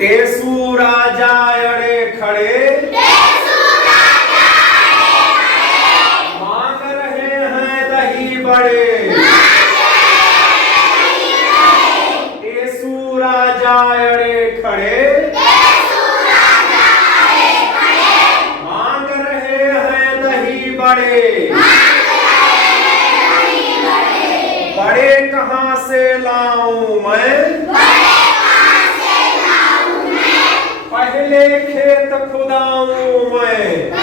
टेसू राजा अड़े खड़े मांग रहे हैं दही बड़े। टेसू राजा अड़े खड़े मांग रहे हैं दही बड़े। बड़े कहाँ से लाऊं मैं, पहले खेत खुदाऊं मैं।